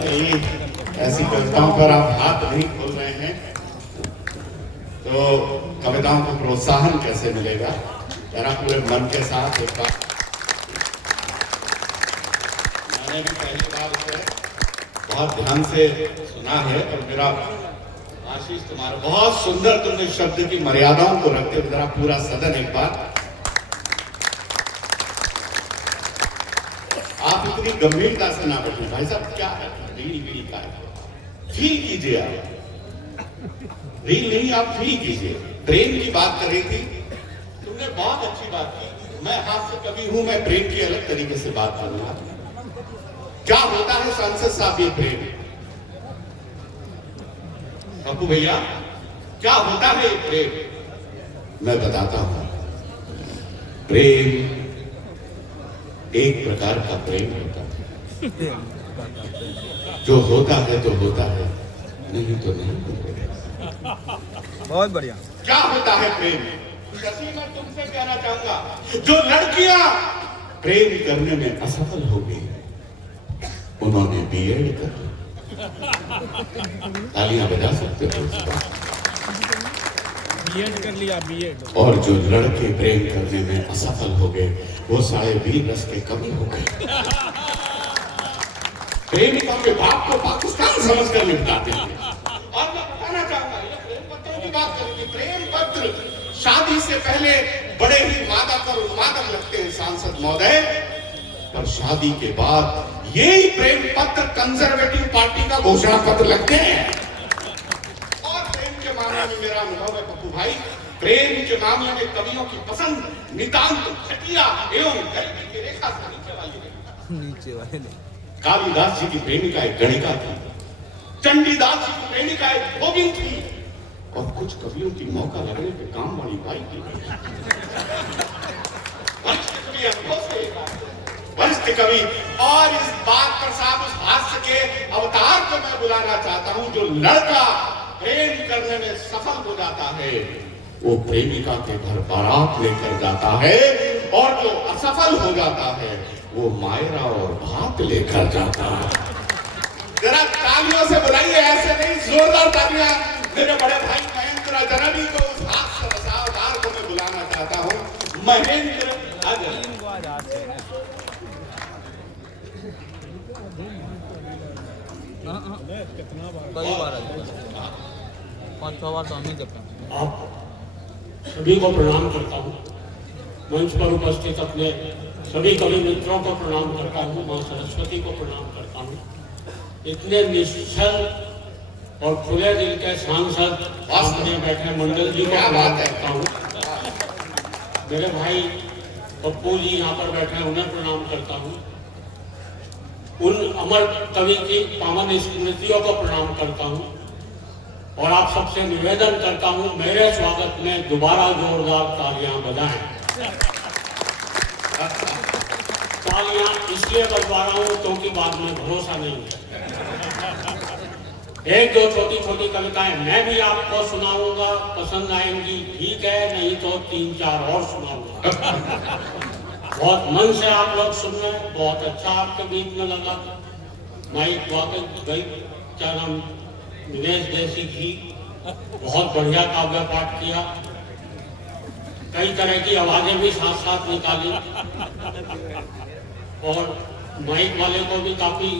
नहीं, ऐसी कविताओं पर आप हाथ नहीं खोल रहे हैं तो कविताओं को प्रोत्साहन कैसे मिलेगा? जरा पूरे मन के साथ एक बार। मैंने भी पहली बार उसे बहुत ध्यान से सुना है और मेरा आशीष तुम्हारा बहुत सुंदर, तुमने शब्द की मर्यादाओं को रखते हुए जरा पूरा सदन एक बार। आप इतनी गंभीरता से ना बैठे भाई साहब, क्या है रील वील का है, फील कीजिए आप, रील नहीं आप फील कीजिए। प्रेम की बात कर रही थी तुमने, बहुत अच्छी बात की। मैं हाथ से कभी हूं, मैं प्रेम की अलग तरीके से बात करूंगा। क्या होता है सांसद साहब ये प्रेम? पप्पू भैया क्या होता है ये प्रेम? मैं बताता हूं। प्रेम एक प्रकार का प्रेम होता है, जो होता है तो होता है, नहीं तो नहीं होता। बहुत बढ़िया। क्या होता है प्रेम? शशि, मैं तुमसे कहना चाहूंगा, जो लड़कियां प्रेम करने में असफल हो गई उन्होंने बीएड कर ली। तालियां बजा सकते हो इस बात। बीएड कर लिया, बीएड। और जो लड़के प्रेम करने में असफल हो गए वो 20.5 रस के कमी हो गए। प्रेमिका के बाप को पाकिस्तान समझकर निपटाते हैं। और मैं बताना चाहूंगा, ये प्रेम पत्रों की बात करेंगे। प्रेम पत्र शादी से पहले बड़े ही मादक और उन्मादक लगते हैं सांसद महोदय, पर शादी के बाद यही प्रेम पत्र कंजर्वेटिव पार्टी का घोषणा पत्र लगते हैं। और प्रेम के मामले में मेरा अनुभव है पप्पू भाई, प्रेम के मामले में कवियों की पसंद नितांत घटिया एवं गरीबी की रेखा से नीचे वाले नहीं। कालिदास जी की प्रेमिका एक गणिका थी, चंडीदास जी की प्रेमिका एक भोगिन थी, और कुछ कवियों की मौका लगने पे काम वाली बाई थी। वरिष्ठ कवि, और इस बात पर साहब उस हास्य के अवतार को मैं बुलाना चाहता हूं, जो लड़का प्रेम करने में सफल हो जाता है वो प्रेमिका के घर बारात लेकर जाता है, और जो असफल हो जाता है वो मायरा और भात लेकर जाता है। जरा तालियों से बुलाइए, ऐसे नहीं, जोरदार तालियां मेरे बड़े भाई महेंद्र जननी को, उस हास्य रसावतार को मैं बुलाना चाहता हूं, महेंद्र अजय। कई बार 5-6 बार तो हम ही देखते हैं। आप सभी को प्रणाम करता हूँ, मंच पर उपस्थित अपने सभी कवि मित्रों को प्रणाम करता हूँ, माँ सरस्वती को प्रणाम करता हूँ। इतने निश्चल और खुले दिल के सांसद सामने बैठे मंडल जी को प्रणाम करता हूँ। मेरे भाई पप्पू जी यहाँ पर बैठे हैं, उन्हें प्रणाम करता हूँ। उन अमर कवि की पावन स्मृतियों को प्रणाम करता हूँ, और आप सबसे निवेदन करता हूँ मेरे स्वागत में दोबारा जोरदार तालियां बजाएं। तालियां इसलिए बजवा रहा हूँ क्योंकि बाद में भरोसा नहीं है। एक दो छोटी छोटी कविताएं मैं भी आपको सुनाऊंगा, पसंद आएंगी ठीक है, नहीं तो 3-4 और सुनाऊंगा। बहुत मन से आप लोग सुन रहे हैं, बहुत अच्छा आपके बीच में लगा। माइक गई, क्या नाम, दिनेश देसी जी, बहुत बढ़िया काव्य पाठ किया, कई तरह की आवाजें भी साथ साथ निकाली, और माइक वाले को भी काफी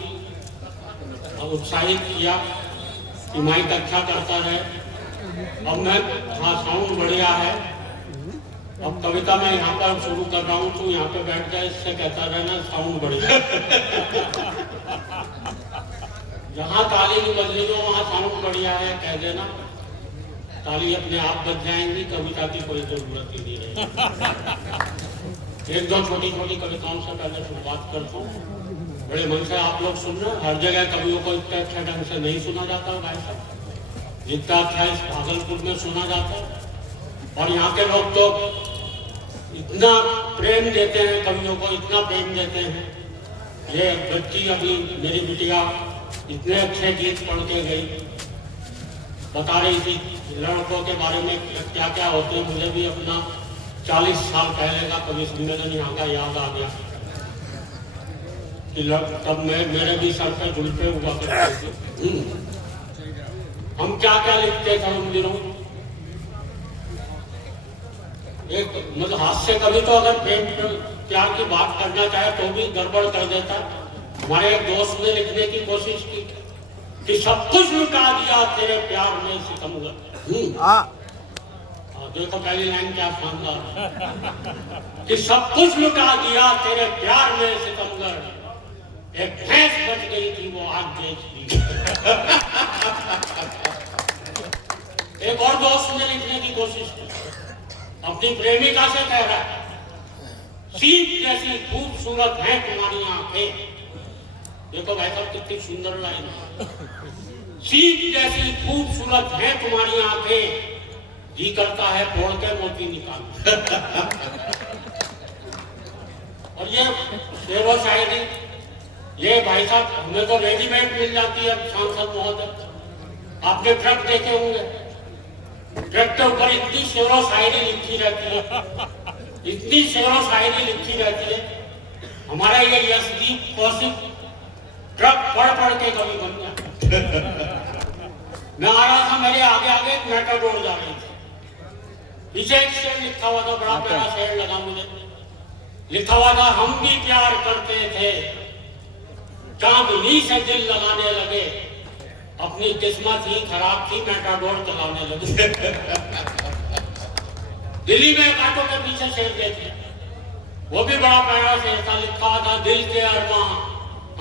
उत्साहित किया कि माइक अच्छा करता रहे। अब मैं, हाँ, साउंड बढ़िया है। अब कविता मैं यहाँ पर शुरू कर रहा हूँ, तो यहाँ पे बैठ जाए, इससे कहता रहना साउंड बढ़िया। जहाँ ताली नहीं बज रही हो वहाँ साउंड बढ़िया है कह देना, ताली अपने आप बज जाएंगी, कविता की कोई जरूरत ही नहीं रहेगी। एक दो छोटी छोटी कविताओं से पहले शुरुआत करता हूँ। बड़े मन से आप लोग सुन रहे हैं, हर जगह कवियों को इतने अच्छे ढंग से नहीं सुना जाता भाई साहब, जितना अच्छा इस भागलपुर में सुना जाता है। और यहाँ के लोग तो इतना प्रेम देते हैं कवियों को, इतना प्रेम देते हैं। ये बच्ची, अभी मेरी बिटिया इतने अच्छे गीत पढ़ के गई, बता रही थी लड़कों के बारे में क्या क्या होते हैं। मुझे भी अपना 40 साल पहले का कवि सम्मेलन यहाँ का याद आ गया तब मेरे भी सर पे जुल्फे हुआ करते थे। हम क्या क्या लिखते थे उन दिनों। एक मतलब हाथ से कभी तो अगर प्रेम प्यार की बात करना चाहे तो भी गड़बड़ कर देता। हमारे एक दोस्त ने लिखने की कोशिश की कि सब कुछ लुटा दिया तेरे प्यार में सितमगर। देखो पहली लाइन क्या शानदार कि सब कुछ लुटा दिया तेरे प्यार में सितमगर। एक भैंस बच गई थी वो आज बेच दी। एक और दोस्त ने लिखने की कोशिश की, अपनी प्रेमिका से कह रहा है, सीप जैसी खूबसूरत है तुम्हारी आंखें। देखो भाई साहब कितनी सुंदर लाइन है। सीप जैसी खूबसूरत है तुम्हारी आंखें, जी करता है फोड़ के मोती निकाल। और ये शेर व शायरी, ये भाई साहब हमें तो रेडीमेड मिल जाती है। सांसद महोदय आपने ट्रक देखे होंगे, ट्रक के ऊपर इतनी शेर व शायरी लिखी रहती है, इतनी शेर व शायरी लिखी रहती है। हमारा ये यशदीप कौशिक ट्रक पढ़ पढ़ के कभी बन गया। मैं आ रहा था, मेरे आगे आगे एक मेटाडोर जा रही थी, पीछे एक शेर लिखा हुआ था, बड़ा प्यारा शेर लगा मुझे। लिखा हुआ था, हम भी प्यार करते थे, चांदनी से दिल लगाने लगे, अपनी किस्मत ही खराब थी, मेटाडोर चलाने लगे। दिल्ली में एक ऑटो के पीछे शेर देखे, वो भी बड़ा प्यारा शेर था। लिखा हुआ था, दिल के अरमां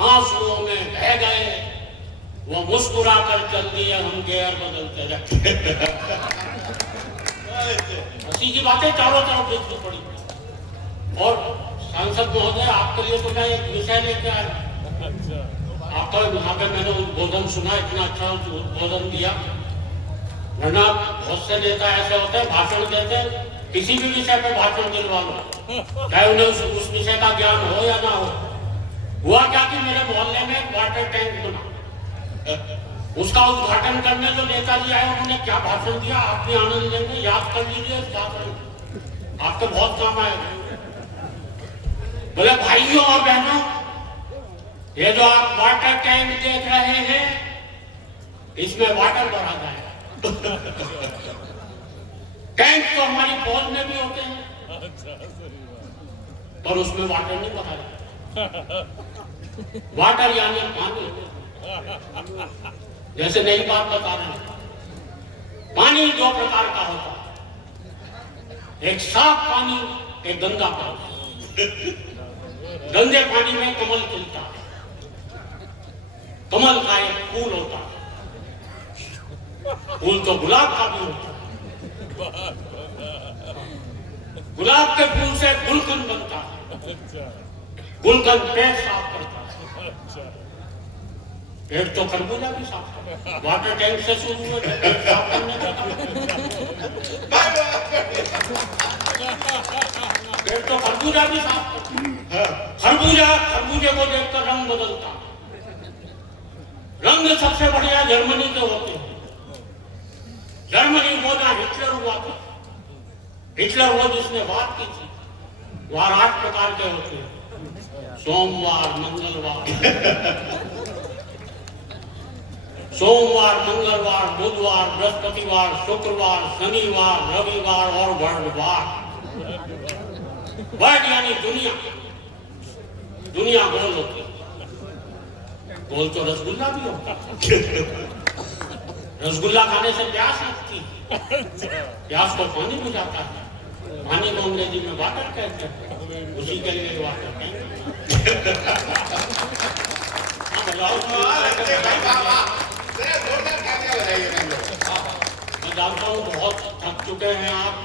आंसुओं में बह गए, वो मुस्कुरा कर चल दिए, हम गेयर बदलते रहे। ऐसी की बातें चारों तरफ देखनी पड़ी। और सांसद महोदय आपके लिए तो मैं एक विषय लेके आया। आपका यहाँ पे मैंने उद्बोधन सुना, इतना अच्छा उद्बोधन दिया। वरना बहुत से नेता ऐसे होते हैं, भाषण देते, किसी भी विषय पे भाषण दिलवा लो, चाहे उन्हें उस विषय का ज्ञान हो या ना हो। हुआ क्या कि मेरे मोहल्ले में एक वाटर टैंक बना, उसका उद्घाटन करने जो नेताजी आए उन्होंने क्या भाषण दिया, आप भी आनंद लेंगे, याद कर लीजिए इस भाषण, आपके बहुत काम आएगा। बोले, भाइयों और बहनों, ये जो आप वाटर टैंक देख रहे हैं, इसमें वाटर भरा जाएगा। टैंक तो हमारी फौज में भी होते हैं, पर उसमें वाटर नहीं भरा जाता। वाटर यानी पानी। जैसे नई बात बता रहे हैं, पानी दो प्रकार का होता है, एक साफ पानी, एक गंदा पानी। गंदे पानी में कमल खिलता है, कमल का एक फूल होता है, फूल तो गुलाब का भी होता है। गुलाब के फूल से गुलकंद बनता है, गुलकंद पेट साफ करता है, पेट तो खरबूजा भी साफ करता है। वाटर टैंक से शुरू हुआ, पेट साफ करने का पेट तो खरबूजा भी साफ करता है। खरबूजे को देखकर रंग बदलता है। रंग सबसे बढ़िया जर्मनी के होते हैं। जर्मनी वो जहां हिटलर हुआ था, हिटलर वो जिसने बात की थी, वहां 8 प्रकार के होते हैं, सोमवार, मंगलवार, बुधवार, बृहस्पतिवार, शुक्रवार, शनिवार, रविवार और वर्डवार। वर्ड यानी दुनिया। दुनिया गोल होती है, गोल तो रसगुल्ला भी होता है। रसगुल्ला खाने से प्यास लगती है, प्यास को पानी भी जाता है, पानी को अंग्रेजी में वाटर कहते हैं, उसी के लिए वाटर कहते मैं जानता हूँ बहुत थक चुके हैं आप।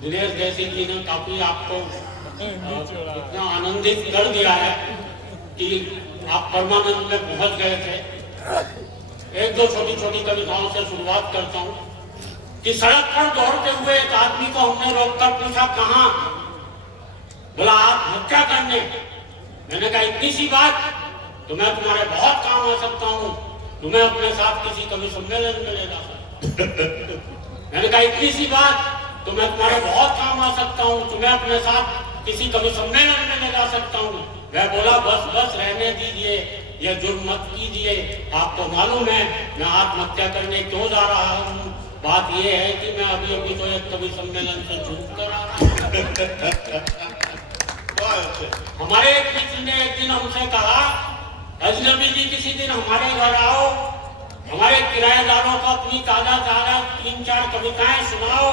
दिनेश जैसी जी ने काफी आपको इतना आनंदित कर दिया है कि आप परमानंद में पहुंच गए थे। एक दो छोटी छोटी कविताओं से शुरुआत करता हूँ कि सड़क पर दौड़ते हुए एक आदमी को हमने रोककर पूछा, कहाँ? बोला, आप हत्या करने। मैंने कहा, इतनी सी बात, तो मैं तुम्हारे बहुत काम आ सकता हूँ, तुम्हें अपने साथ किसी कवि सम्मेलन में ले जा सकता। मैंने कहा, इतनी सी बात, तो मैं तुम्हारे बहुत काम आ सकता हूँ, तुम्हें अपने साथ किसी कवि सम्मेलन में ले जा सकता हूँ। मैं बोला बस बस रहने दीजिए, ये जुर्म मत कीजिए, आपको मालूम है मैं आत्महत्या करने क्यों जा रहा हूँ। बात ये है कि मैं अभी अभी तो एक कवि सम्मेलन से छूट कर आ रहा हूँ। हमारे एक मित्र ने एक दिन हमसे कहा, अजनबी जी किसी दिन हमारे घर आओ, हमारे किराएदारों को अपनी ताजा ताजा 3-4 कविताएं सुनाओ।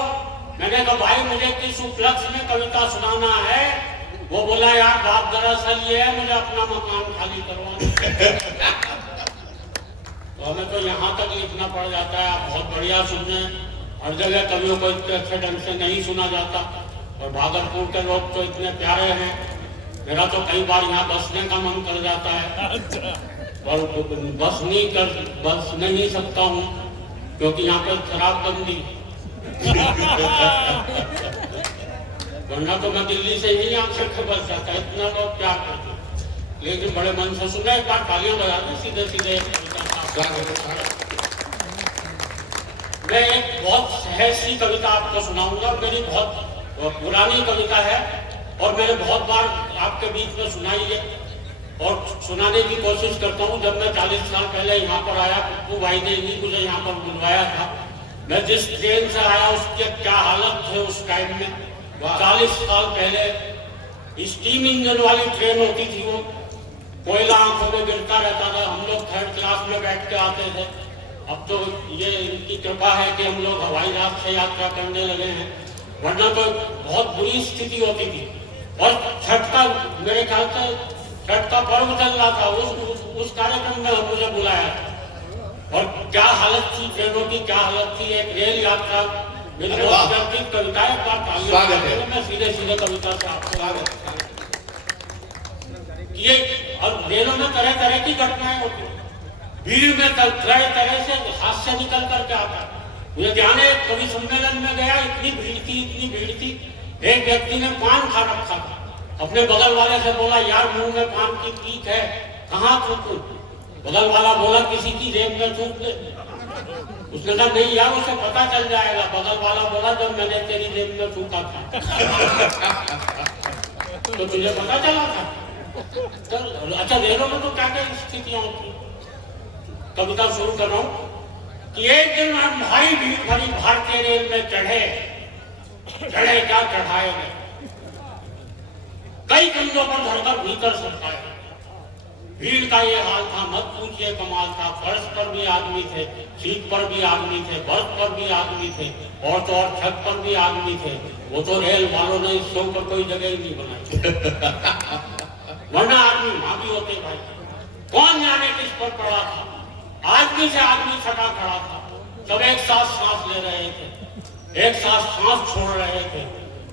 मैंने कहा भाई मुझे किस उपलक्ष्य में कविता सुनाना है। वो बोला यार बात दरअसल ये है, मुझे अपना मकान खाली करवाना। तो हमें तो यहाँ तक लिखना पड़ जाता है। आप बहुत बढ़िया सुनने, हर जगह कवियों को इतने अच्छे ढंग से नहीं सुना जाता, और भागलपुर के लोग तो इतने प्यारे हैं, मेरा तो कई बार यहाँ बसने का मन कर जाता है, और बस नहीं सकता हूँ क्योंकि यहाँ पर शराबबंदी। वरना तो मैं दिल्ली से ही यहाँ से बस जाता है, इतना लोग प्यार करते। लेकिन बड़े मन से सुना, एक बार तालियां बजा दें सीधे सीधे। मैं एक बहुत सहज सी कविता आपको सुनाऊंगा, मेरी बहुत पुरानी कविता है और मैंने बहुत बार आपके बीच में सुनाई है और सुनाने की कोशिश करता हूँ। जब मैं 40 साल पहले यहाँ पर आया, पप्पू भाई ने ही मुझे यहाँ पर बुलवाया था। मैं जिस ट्रेन से आया उसके क्या हालत थे उस टाइम में। 40 साल पहले स्टीम इंजन वाली ट्रेन होती थी, वो कोयला आंखों में गिरता रहता था, हम लोग 3rd क्लास में बैठ के आते थे। अब तो ये इनकी कृपा है कि हम लोग हवाई जहाज से यात्रा करने लगे हैं, वरना तो बहुत बुरी स्थिति होती थी। और छठ का मेरे ख्याल से छठ का पर्व चल रहा था, उस कार्यक्रम में मुझे बुलाया था। और क्या हालत थी ट्रेनों की, क्या हालत थी। एक रेल यात्रा, मेरी कविता है, मैं सीधे सीधे कविता से आपको ये। और रेलों में तरह तरह की घटनाएं होती, भीड़ में तरह तरह से हाथ से निकल करके आता। मुझे ध्यान है कवि सम्मेलन में गया, इतनी भीड़ थी। एक व्यक्ति ने पान खा रखा था, अपने बगल वाले से बोला यार मुंह में पान की पीक है, कहाँ थूकूं। बगल वाला बोला किसी की जेब में थूक दे। उसने कहा नहीं यार उसे पता चल जाएगा। बगल वाला बोला जब मैंने तेरी जेब में थूका था तो तुझे पता चला था। तो अच्छा रेलों में तो क्या क्या स्थितियां होती। कविता शुरू कर रहा हूं कि एक दिन हम भारी भीड़ भरी भारतीय रेल में चढ़े क्या चढ़ाए गए, कई कंधों पर धरकर भीतर सरकाए। भीड़ का ये हाल था, मत पूछिए कमाल था। फर्श पर भी आदमी थे, सीट पर भी आदमी थे, बर्थ पर भी आदमी थे, और तो और छत पर भी आदमी थे। वो तो रेल वालों ने इस शो पर कोई जगह ही नहीं बनाई। वरना आदमी वहां भी होते भाई, कौन जाने किस पर पड़ा था। आदमी से आदमी सटा खड़ा था, सब एक साथ सांस ले रहे थे, एक साथ सांस छोड़ रहे थे।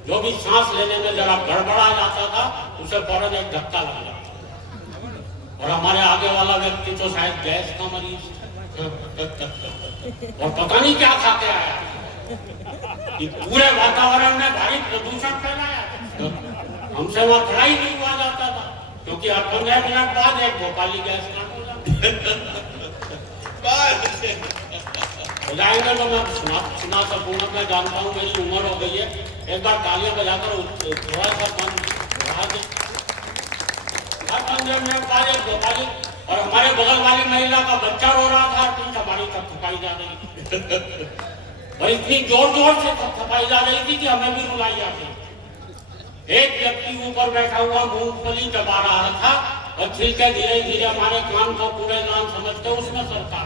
जो भी सांस लेने में जरा गड़बड़ा जाता था उसे फौरन एक धक्का लग जाता। और हमारे आगे वाला व्यक्ति तो शायद गैस का मरीज और पता नहीं क्या खा के आया कि पूरे वातावरण में भारी प्रदूषण फैलाया। हमसे वहां खड़ा ही नहीं हुआ जाता था, क्योंकि हर 15 मिनट बाद एक भोपाली गैस कांड हो जाएंगे। तो मैं सुना सकूंगा, मैं जानता हूँ मेरी उम्र हो गई है। एक बार तालियां बजाकर थोड़ा सा हर 15 मिनट बाद एक भोपाली, और हमारे बगल वाली महिला का बच्चा रो रहा था, पीठ हमारी थपथपाई जा रही थी और इतनी जोर जोर से थपथपाई जा रही थी कि हमें भी रुलाई जाती। एक व्यक्ति ऊपर बैठा हुआ मूंगफली दबा रहा था और छिलके धीरे धीरे हमारे कान को पूरे कान समझते उसमें सरका।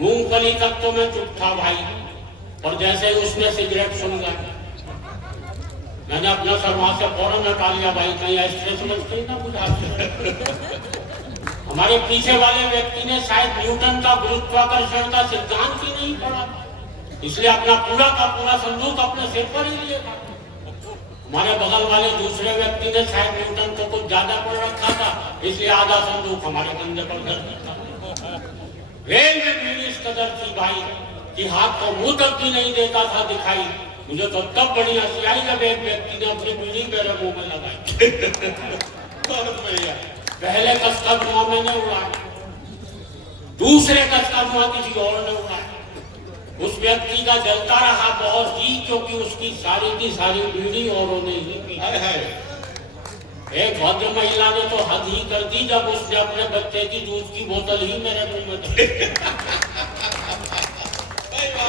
मूंगफली तक तो मैं चुप था भाई, और जैसे ही उसने सिगरेट सुन गया मैंने अपना सर वहां से फौरन हटा लिया। भाई कहीं ऐसे समझते ही ना बुझा। हमारे पीछे वाले व्यक्ति ने शायद न्यूटन का गुरुत्वाकर्षण का सिद्धांत ही नहीं पढ़ा, इसलिए अपना पूरा का पूरा संदूक अपने सिर पर ही लिए था। हमारे बगल वाले दूसरे व्यक्ति ने शायद न्यूटन को कुछ ज्यादा पढ़ रखा था, इसलिए आधा संदूक हमारे कंधे पर धर दिया। रेल में भीड़ इस कदर थी भाई कि हाथ को मुंह तक भी नहीं देता था दिखाई। मुझे तो तब बड़ी हंसी आई जब एक व्यक्ति ने अपनी बीड़ी मेरे मुंह में लगाई। पहले कसका धुआं मैंने उड़ाया, दूसरे कसका धुआं किसी और ने उड़ाया। उस व्यक्ति का जलता रहा बहुत ही, क्योंकि उसकी सारी की सारी बीड़ी औरों ने ही पी। एक भद्र महिला ने तो हद ही कर दी जब उसने अपने बच्चे की दूध की बोतल ही मेरे मुंह में दी।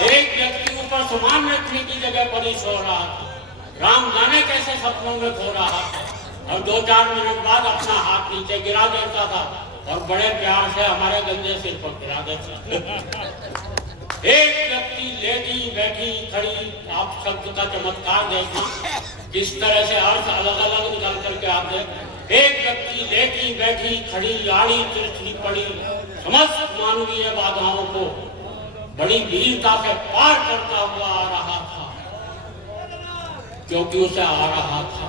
एक व्यक्ति ऊपर सामान रखने की जगह पर ही सो रहा था, राम जाने कैसे सपनों में खो रहा था, और 2-4 मिनट बाद अपना हाथ नीचे गिरा देता था और बड़े प्यार से हमारे गंदे सिर पर गिरा देता। एक व्यक्ति लेटी बैठी खड़ी, आप शब्द का चमत्कार देखना किस तरह से अर्थ अलग अलग निकल करके आते। एक व्यक्ति लेटी बैठी खड़ी, आड़ी तिरछी पड़ी, समस्त मानवीय बाधाओं को बड़ी वीरता से पार करता हुआ आ रहा था, क्योंकि उसे आ रहा था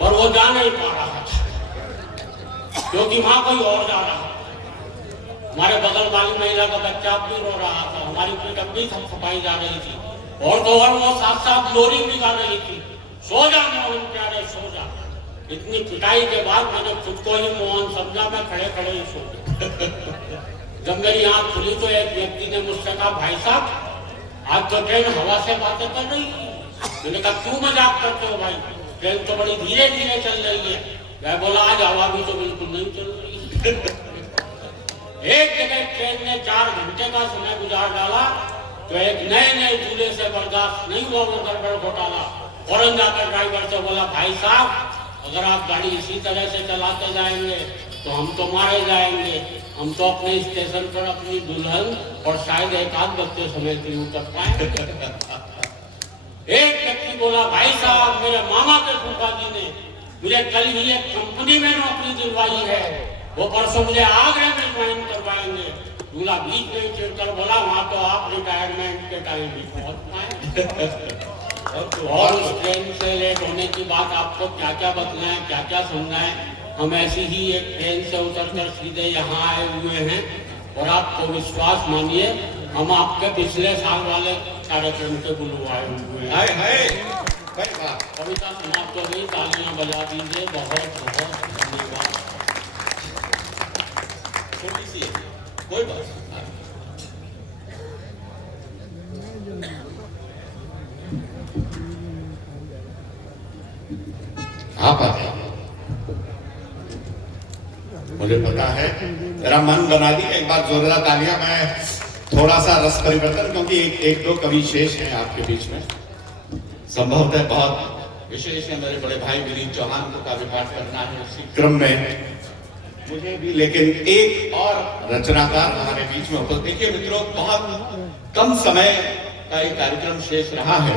पर वो जा नहीं पा रहा था, क्योंकि वहां कोई और जा रहा था। हमारे बगल वाली महिला का बच्चा भी रो रहा था, हमारी पीठ भी थपथपाई जा रही थी, और तो और वो साथ साथ लोरी भी गा रही थी, सो जा मोहन प्यारे सो जा। इतनी पिटाई के बाद मैंने खुद को ही मोहन समझा, मैं खड़े खड़े ही सो गया। जब मेरी आंख खुली तो एक व्यक्ति ने मुझसे कहा, भाई साहब आज तो ट्रेन हवा से बातें कर रही है। मैंने कहा क्यों मजाक करते हो भाई, ट्रेन तो बड़ी धीरे धीरे चल रही है। मैं बोला आज हवा भी तो बिल्कुल नहीं चल रही। एक जगह ट्रेन ने 4 घंटे का समय गुजार डाला तो एक नए दूल्हे से बर्दाश्त नहीं हुआ वो गड़बड़ घोटाला। फौरन जाकर ड्राइवर से बोला, भाई साहब अगर आप गाड़ी इसी तरह से चलाते जाएंगे तो हम तो मारे जाएंगे, हम तो अपने स्टेशन पर अपनी दुल्हन और शायद एक आध बच्चे समेत नहीं उतर पाएंगे। एक व्यक्ति बोला, भाई साहब मेरे मामा के फूफा जी ने मुझे कल ही एक कंपनी में नौकरी दिलवाई है, वो परसों मुझे आगरा में ज्वाइन करवाएंगे। दूल्हा बीच में चिढ़कर बोला, वहां तो आप रिटायरमेंट के टाइम भी पहुंच पाए। और उस ट्रेन से लेट होने की बात आपको क्या क्या बतलाएं, क्या क्या समझाएं। हम ऐसी ही एक ट्रेन से उतरकर सीधे यहाँ आए हुए हैं, और आपको विश्वास मानिए हम आपके पिछले साल वाले कार्यक्रम से बुलवाए हुए हैं। कविता समाप्त हो गई, तालियां बजा दीजिए। बहुत बहुत धन्यवाद। छोटी सी है, कोई बात नहीं। आप आ जाइए, मुझे पता है मेरा मन बना दी। एक बार जोरदार तालियां। मैं थोड़ा सा रस परिवर्तन, क्योंकि एक दो कवि शेष हैं आपके बीच में, संभवतः बहुत विशेष है। मेरे बड़े भाई विनीत चौहान को काव्य पाठ करना है उसी क्रम में मुझे भी, लेकिन एक और रचनाकार हमारे बीच में उपस्थित। देखिए मित्रों, बहुत कम समय का ये कार्यक्रम शेष रहा है,